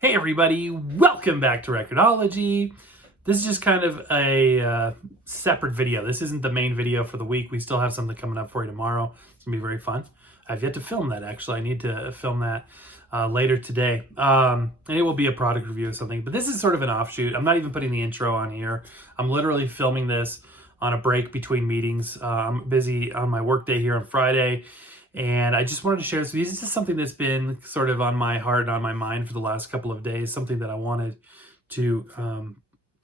Hey everybody, welcome back to Record-ology. This is just kind of a separate video. This isn't the main video for the week. We still have something coming up for you tomorrow. It's gonna be very fun. I've yet to film that actually. I need to film that later today. And it will be a product review or something, but this is sort of an offshoot. I'm not even putting the intro on here. I'm literally filming this on a break between meetings. I'm busy on my work day here on Friday. And I just wanted to share this with you. This is something that's been sort of on my heart and on my mind for the last couple of days, something that I wanted to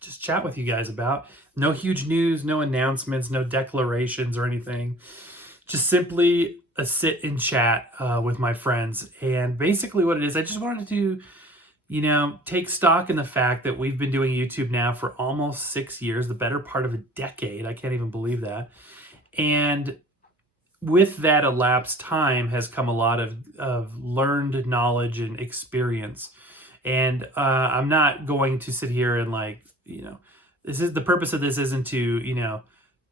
just chat with you guys about. No huge news, no announcements, no declarations or anything. Just simply a sit and chat with my friends. And basically what it is, I just wanted to, take stock in the fact that we've been doing YouTube now for almost 6 years, the better part of a decade. I can't even believe that. And with that elapsed time has come a lot of learned knowledge and experience. And I'm not going to sit here and this is the purpose of this isn't to,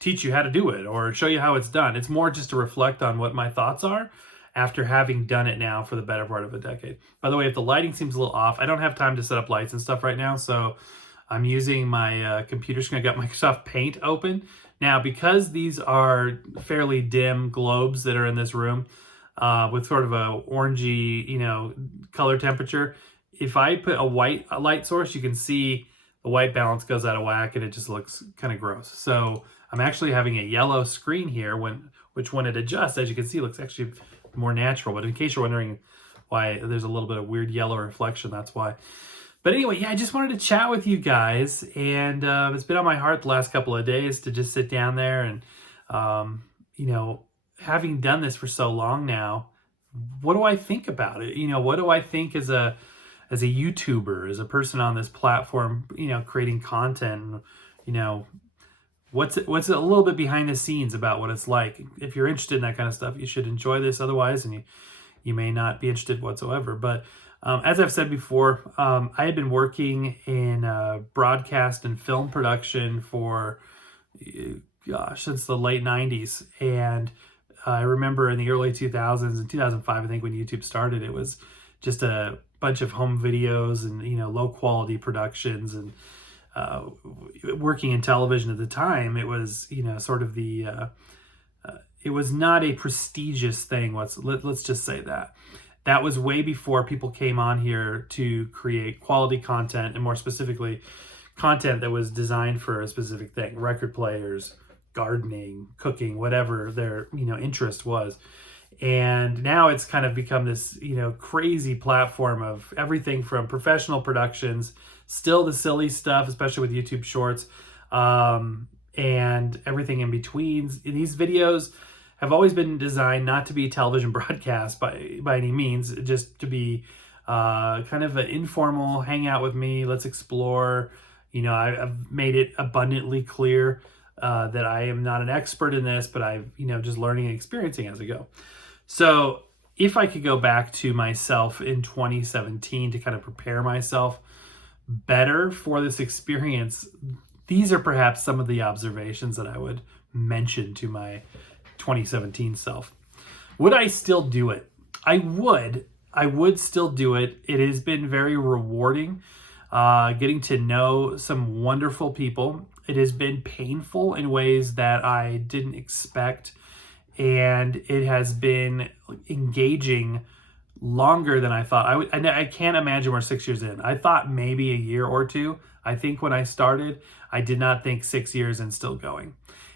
teach you how to do it or show you how it's done. It's more just to reflect on what my thoughts are after having done it now for the better part of a decade. By the way, if the lighting seems a little off, I don't have time to set up lights and stuff right now. So I'm using my computer screen. I got Microsoft Paint open. Now, because these are fairly dim globes that are in this room with sort of a orangey, color temperature, if I put a white light source, you can see the white balance goes out of whack and it just looks kind of gross. So I'm actually having a yellow screen here, which when it adjusts, as you can see, looks actually more natural. But in case you're wondering why there's a little bit of weird yellow reflection, that's why. But anyway, yeah, I just wanted to chat with you guys, and it's been on my heart the last couple of days to just sit down there and, having done this for so long now, what do I think about it? What do I think as a YouTuber, as a person on this platform, creating content, what's a little bit behind the scenes about what it's like. If you're interested in that kind of stuff, you should enjoy this. Otherwise, and you may not be interested whatsoever. But as I've said before, I had been working in broadcast and film production for, since the late 90s. And I remember in the early 2000s, in 2005, I think when YouTube started, it was just a bunch of home videos and, low quality productions. And working in television at the time, it was, sort of it was not a prestigious thing. Let's just say that. That was way before people came on here to create quality content, and more specifically, content that was designed for a specific thing: record players, gardening, cooking, whatever their interest was. And now it's kind of become this crazy platform of everything from professional productions, still the silly stuff, especially with YouTube Shorts, and everything in between. These videos have always been designed not to be television broadcast by any means, just to be kind of an informal hangout with me. Let's explore. I've made it abundantly clear that I am not an expert in this, but I've just learning and experiencing as I go. So if I could go back to myself in 2017 to kind of prepare myself better for this experience, these are perhaps some of the observations that I would mention to my 2017 self. Would I still do it? I would still do it. It has been very rewarding, getting to know some wonderful people. It has been painful in ways that I didn't expect, and it has been engaging longer than I thought. I can't imagine we're 6 years in. I thought maybe a year or two. I think when I started, I did not think 6 years and still going.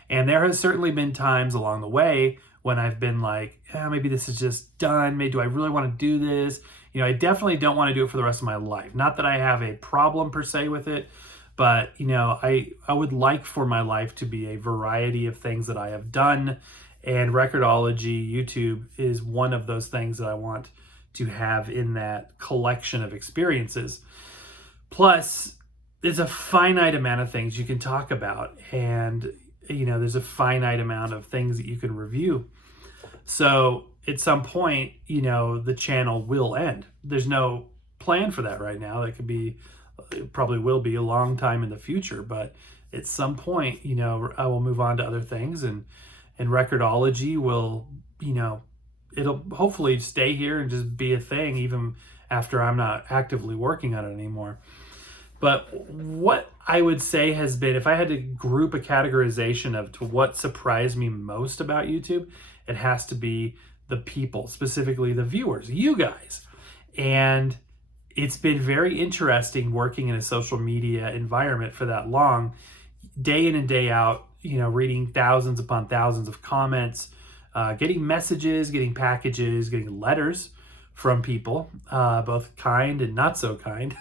And there has certainly been times along the way when I've been like, maybe this is just done. Maybe do I really want to do this? I definitely don't want to do it for the rest of my life. Not that I have a problem per se with it, but I would like for my life to be a variety of things that I have done. And Record-ology, YouTube, is one of those things that I want to have in that collection of experiences. Plus, there's a finite amount of things you can talk about, and there's a finite amount of things that you can review. So at some point, the channel will end. There's no plan for that right now. It probably will be a long time in the future, but at some point, I will move on to other things, and Record-ology will, it'll hopefully stay here and just be a thing even after I'm not actively working on it anymore. But what I would say has been, if I had to group a categorization of to what surprised me most about YouTube, it has to be the people, specifically the viewers, you guys. And it's been very interesting working in a social media environment for that long, day in and day out, reading thousands upon thousands of comments, getting messages, getting packages, getting letters from people, both kind and not so kind.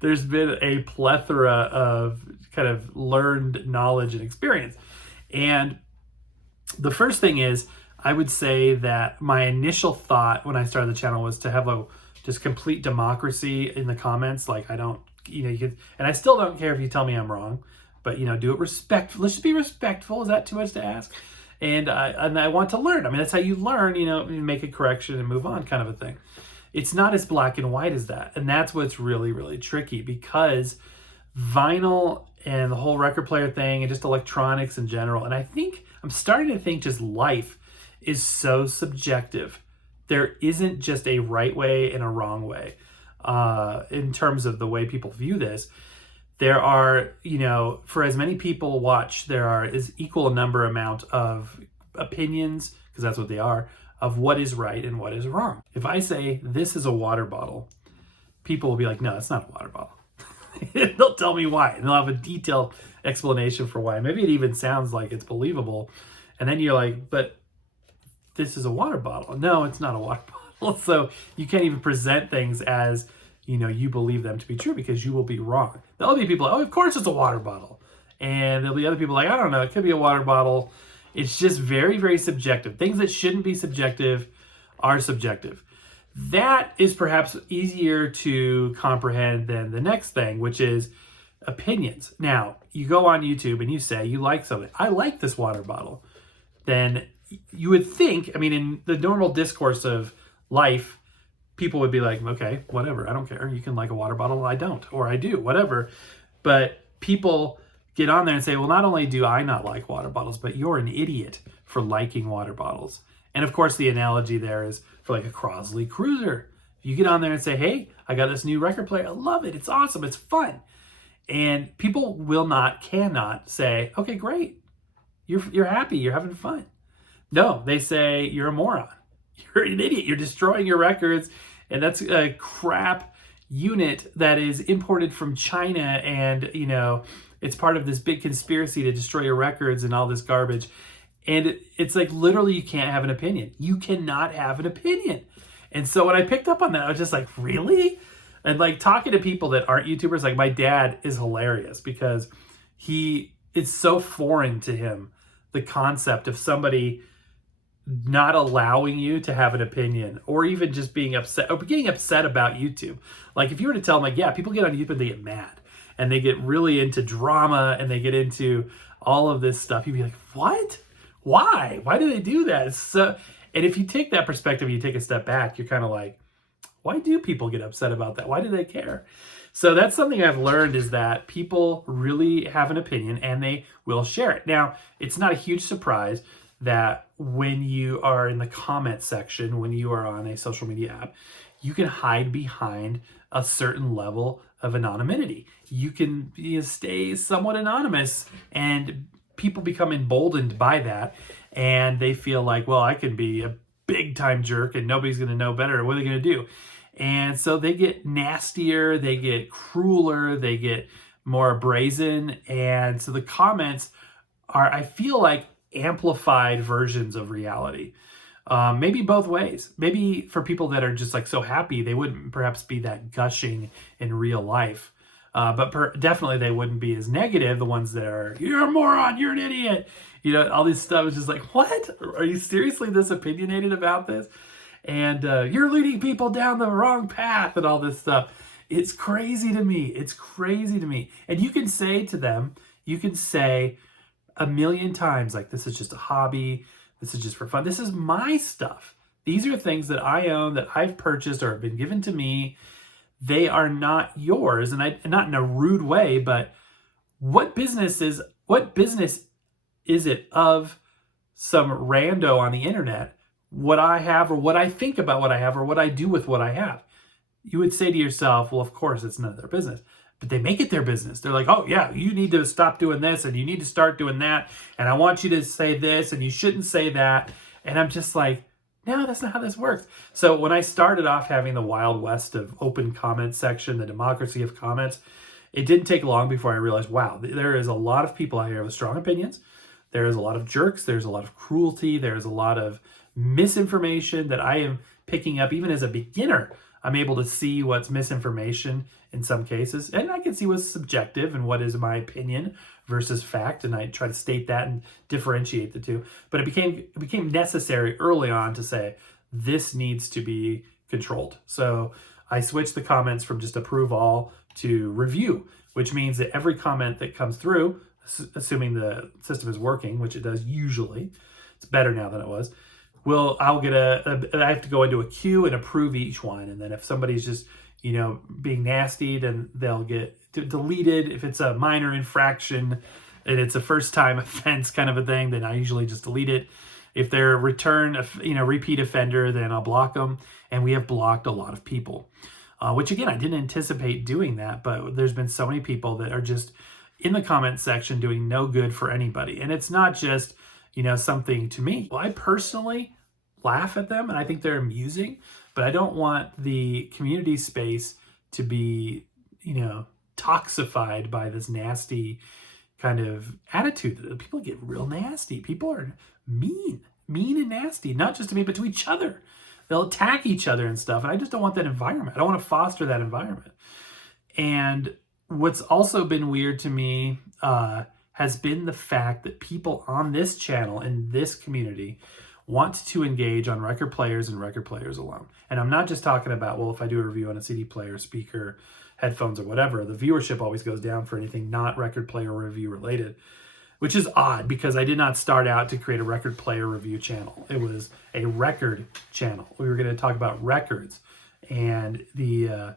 There's been a plethora of kind of learned knowledge and experience. And the first thing is, I would say that my initial thought when I started the channel was to have a just complete democracy in the comments. Like, I don't, you could, and I still don't care if you tell me I'm wrong, but do it respectful. Let's just be respectful. Is that too much to ask? And I want to learn. I mean, that's how you learn, you make a correction and move on, kind of a thing. It's not as black and white as that. And that's what's really, really tricky, because vinyl and the whole record player thing and just electronics in general, and I think I'm starting to think just life is so subjective. There isn't just a right way and a wrong way in terms of the way people view this. There are, for as many people watch, is equal number amount of opinions, because that's what they are, of what is right and what is wrong. If I say this is a water bottle, people will be like, no, it's not a water bottle. They'll tell me why, and they'll have a detailed explanation for why. Maybe it even sounds like it's believable. And then you're like, but this is a water bottle. No, it's not a water bottle. So you can't even present things as, you believe them to be true, because you will be wrong. There'll be people like, oh, of course it's a water bottle. And there'll be other people like, I don't know, it could be a water bottle. It's just very, very subjective. Things that shouldn't be subjective are subjective. That is perhaps easier to comprehend than the next thing, which is opinions. Now, you go on YouTube and you say you like something. I like this water bottle. Then you would think, in the normal discourse of life, people would be like, okay, whatever, I don't care. You can like a water bottle, I don't, or I do, whatever. But people get on there and say, well, not only do I not like water bottles, but you're an idiot for liking water bottles. And of course, the analogy there is for like a Crosley Cruiser. You get on there and say, hey, I got this new record player. I love it. It's awesome. It's fun. And people cannot say, okay, great. You're happy. You're having fun. No, they say you're a moron. You're an idiot. You're destroying your records. And that's a crap unit that is imported from China. And, it's part of this big conspiracy to destroy your records and all this garbage. And it's like, literally, you can't have an opinion. You cannot have an opinion. And so when I picked up on that, I was just like, really? And like talking to people that aren't YouTubers, like my dad is hilarious, because it's so foreign to him, the concept of somebody not allowing you to have an opinion, or even just being upset or getting upset about YouTube. Like if you were to tell them, like, yeah, people get on YouTube and they get mad and they get really into drama and they get into all of this stuff, you'd be like, what? Why? Why do they do that? And if you take that perspective, you take a step back, you're kind of like, why do people get upset about that? Why do they care? So that's something I've learned, is that people really have an opinion and they will share it. Now, it's not a huge surprise that when you are in the comment section, when you are on a social media app, you can hide behind a certain level of anonymity. You can stay somewhat anonymous, and people become emboldened by that, and they feel like, well, I can be a big time jerk and nobody's going to know better. What are they going to do? And so they get nastier, they get crueler, they get more brazen. And so the comments are, I feel like, amplified versions of reality. Maybe both ways. Maybe for people that are just like so happy, they wouldn't perhaps be that gushing in real life. But definitely they wouldn't be as negative. The ones that are, you're a moron, you're an idiot. All this stuff is just like, what? Are you seriously this opinionated about this? And you're leading people down the wrong path and all this stuff. It's crazy to me. It's crazy to me. And you can say to them, you can say a million times, like, this is just a hobby. This is just for fun. This is my stuff. These are things that I own, that I've purchased or have been given to me. They are not yours. And not in a rude way, but what business is it of some rando on the internet what I have or what I think about what I have or what I do with what I have. You would say to yourself, well, of course, it's none of their business. But they make it their business. They're like, oh, yeah, you need to stop doing this and you need to start doing that. And I want you to say this and you shouldn't say that. And I'm just like, no, that's not how this works. So when I started off having the Wild West of open comment section, the democracy of comments, it didn't take long before I realized, wow, there is a lot of people out here with strong opinions. There is a lot of jerks. There's a lot of cruelty. There's a lot of misinformation that I am picking up even as a beginner. I'm able to see what's misinformation in some cases, and I can see what's subjective and what is my opinion versus fact, and I try to state that and differentiate the two. But it became necessary early on to say, this needs to be controlled. So I switched the comments from just approve all to review, which means that every comment that comes through, assuming the system is working, which it does usually, it's better now than it was, I have to go into a queue and approve each one. And then if somebody's just, being nasty, then they'll get deleted. If it's a minor infraction and it's a first time offense kind of a thing, then I usually just delete it. If they're repeat offender, then I'll block them. And we have blocked a lot of people, which again, I didn't anticipate doing that, but there's been so many people that are just in the comment section doing no good for anybody. And it's not just, something to me. Well, I personally laugh at them and I think they're amusing, but I don't want the community space to be, toxified by this nasty kind of attitude. People get real nasty. People are mean and nasty, not just to me, but to each other. They'll attack each other and stuff. And I just don't want that environment. I don't want to foster that environment. And what's also been weird to me, has been the fact that people on this channel, in this community, want to engage on record players and record players alone. And I'm not just talking about, well, if I do a review on a CD player, speaker, headphones, or whatever, the viewership always goes down for anything not record player review related, which is odd because I did not start out to create a record player review channel. It was a record channel. We were going to talk about records and the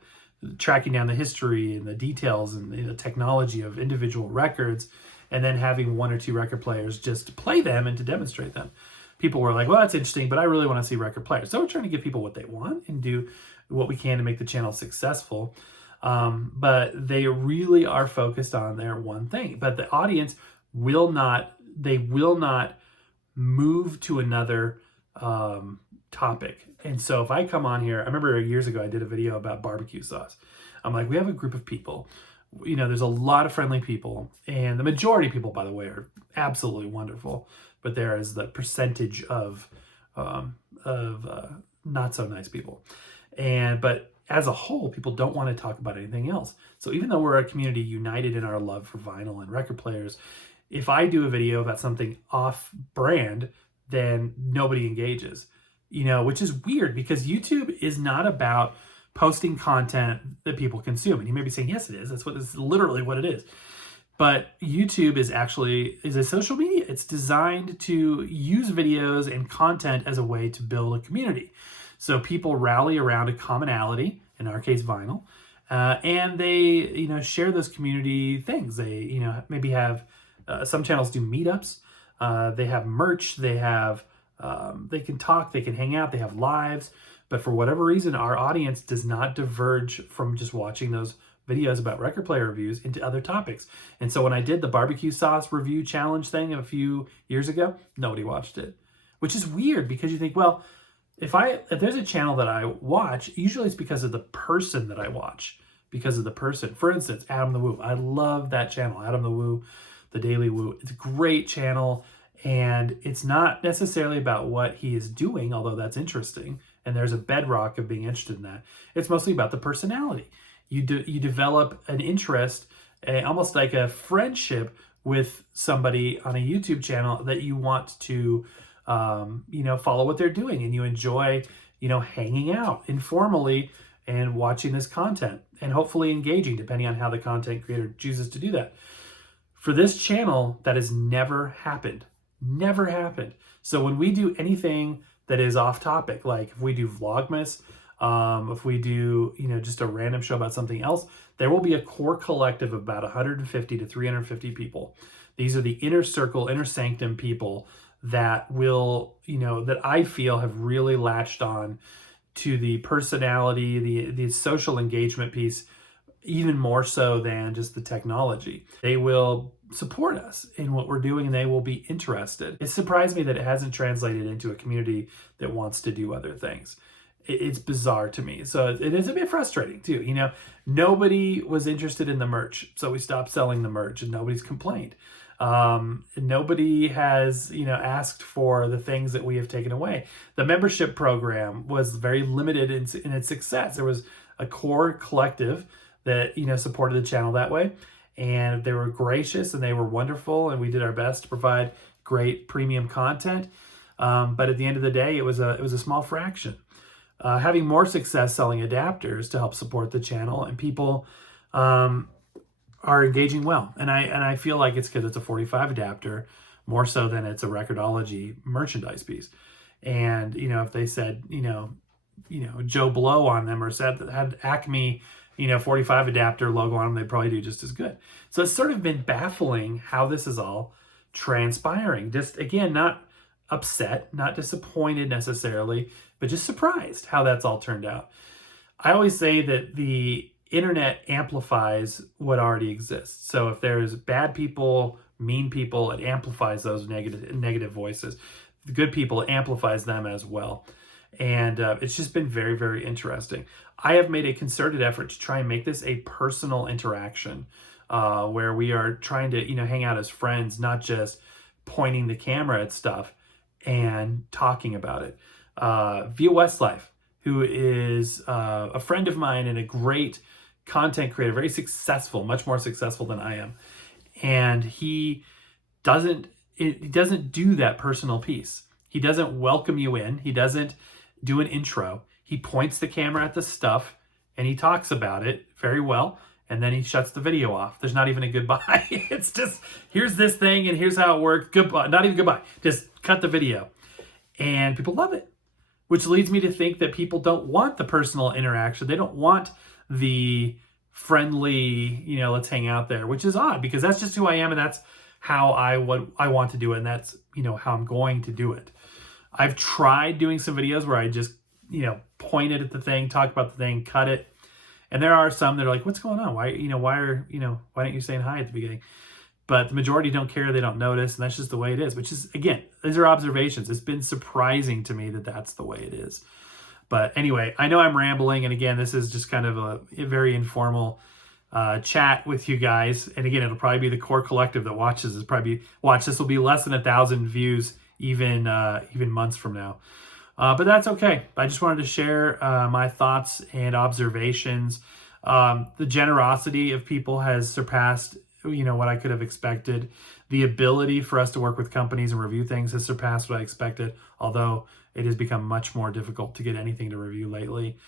tracking down the history and the details and the technology of individual records, and then having one or two record players just to play them and to demonstrate them. People were like, well, that's interesting, but I really want to see record players. So we're trying to give people what they want and do what we can to make the channel successful. But they really are focused on their one thing. But the audience will not move to another topic. And so if I come on here, I remember years ago I did a video about barbecue sauce. I'm like, we have a group of people. There's a lot of friendly people, and the majority of people, by the way, are absolutely wonderful. But there is the percentage of not so nice people, but as a whole, people don't want to talk about anything else. So even though we're a community united in our love for vinyl and record players, if I do a video about something off-brand, then nobody engages. Which is weird because YouTube is not about posting content that people consume. And you may be saying, yes, it is. That's literally what it is. But YouTube is a social media. It's designed to use videos and content as a way to build a community. So people rally around a commonality, in our case, vinyl, and they, share those community things. They, maybe have, some channels do meetups. They have merch. They have, they can talk, they can hang out, they have lives. But for whatever reason, our audience does not diverge from just watching those videos about record player reviews into other topics. And so when I did the barbecue sauce review challenge thing a few years ago, nobody watched it, which is weird because you think, well, if there's a channel that I watch, usually it's because of the person that I watch, because of the person. For instance, Adam the Woo. I love that channel, Adam the Woo, the Daily Woo. It's a great channel, and it's not necessarily about what he is doing, although that's interesting. And there's a bedrock of being interested in that. It's mostly about the personality. You develop an interest, almost like a friendship with somebody on a YouTube channel that you want to, follow what they're doing, and you enjoy, hanging out informally and watching this content and hopefully engaging, depending on how the content creator chooses to do that. For this channel, that has never happened. Never happened. So when we do anything that is off topic, like if we do Vlogmas, if we do, just a random show about something else, there will be a core collective of about 150 to 350 people. These are the inner circle, inner sanctum people that will, that I feel have really latched on to the personality, the social engagement piece, even more so than just the technology. They will support us in what we're doing and they will be interested. It surprised me that it hasn't translated into a community that wants to do other things. It's bizarre to me. So it is a bit frustrating too. Nobody was interested in the merch, so we stopped selling the merch and nobody's complained. Nobody has, asked for the things that we have taken away. The membership program was very limited in its success. There was a core collective that, supported the channel that way. And they were gracious and they were wonderful. And we did our best to provide great premium content. But at the end of the day, it was a small fraction. Having more success selling adapters to help support the channel, and people are engaging well. And I feel like it's because it's a 45 adapter more so than it's a Record-ology merchandise piece. And, if they said, Joe Blow on them, or said that had Acme, 45 adapter logo on them, they'd probably do just as good. So it's sort of been baffling how this is all transpiring. Just, again, not upset, not disappointed necessarily, but just surprised how that's all turned out. I always say that the internet amplifies what already exists. So if there's bad people, mean people, it amplifies those negative voices. The good people, it amplifies them as well. And it's just been very, very interesting. I have made a concerted effort to try and make this a personal interaction where we are trying to, hang out as friends, not just pointing the camera at stuff and talking about it. Via Westlife, who is a friend of mine and a great content creator, very successful, much more successful than I am. And he doesn't do that personal piece. He doesn't welcome you in. He doesn't do an intro. He points the camera at the stuff and he talks about it very well. And then he shuts the video off. There's not even a goodbye. It's just, here's this thing and here's how it works. Goodbye. Not even goodbye. Just cut the video. And people love it, which leads me to think that people don't want the personal interaction. They don't want the friendly, let's hang out there, which is odd because that's just who I am and that's how I want to do it. And that's, how I'm going to do it. I've tried doing some videos where I just, point it at the thing, talk about the thing, cut it. And there are some that are like, what's going on? Why aren't you saying hi at the beginning? But the majority don't care. They don't notice. And that's just the way it is, which is, again, these are observations. It's been surprising to me that that's the way it is. But anyway, I know I'm rambling. And again, this is just kind of a very informal chat with you guys. And again, it'll probably be the core collective that watches this. This will be less than 1,000 views even months from now. But that's okay. I just wanted to share my thoughts and observations. The generosity of people has surpassed, what I could have expected. The ability for us to work with companies and review things has surpassed what I expected, although it has become much more difficult to get anything to review lately.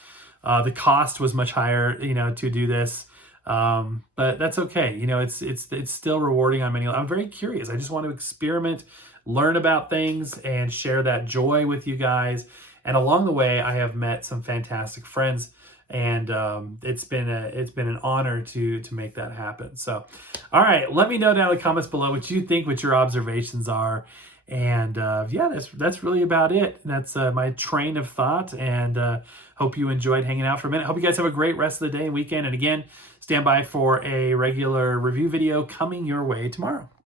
The cost was much higher, to do this. But that's okay. It's still rewarding on many levels. I'm very curious. I just want to experiment, learn about things, and share that joy with you guys. And along the way, I have met some fantastic friends, and it's been an honor to make that happen. So, all right, let me know down in the comments below what you think, what your observations are. And that's really about it. That's my train of thought, and hope you enjoyed hanging out for a minute. Hope you guys have a great rest of the day and weekend. And again, stand by for a regular review video coming your way tomorrow.